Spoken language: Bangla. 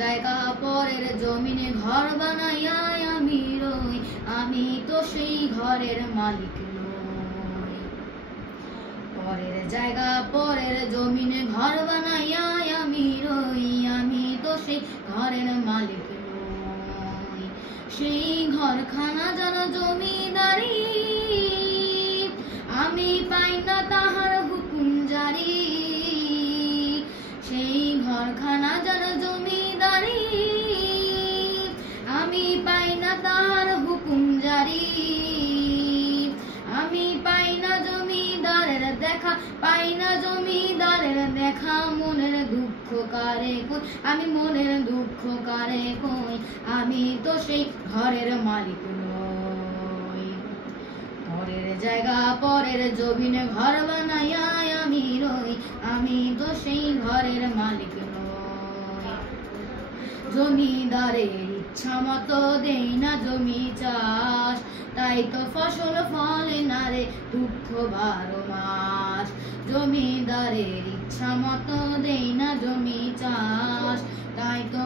জায়গা পরের জমিনে ঘর বানাইয়া আমি রই, আমি তো সেই ঘরের মালিক নই। পরের জায়গা পরের জমিনে ঘর বানাইয়া আমি রই, আমি তো সেই ঘরের মালিক নই। সেই ঘরখানা যেন জমিদারি, আমি পাই না তাহার হুকুম জারি। সেই ঘরখানা যেন জমিদারি, আমি পাই না তাহার হুকুম জারি। আমি পাই না জমিদারের দেখা, পাই না জমিদারের দেখা। মনের দুঃখ কারে কই, আমি মনের দুঃখ কারে কই, আমি তো সেই ঘরের মালিক নই। পরের জায়গা পরের জমিনে ঘর বানাইয়া আমি রই, আমি তো সেই ঘরের মালিক নই। জমিদারের ইচ্ছা মতো দেই না জমি চাষ, তাই তো ফসল ফলে না রে দুঃখ 12 মাস। জমিদারের ইচ্ছা মতো দেই না জমি চাষ, তাই তো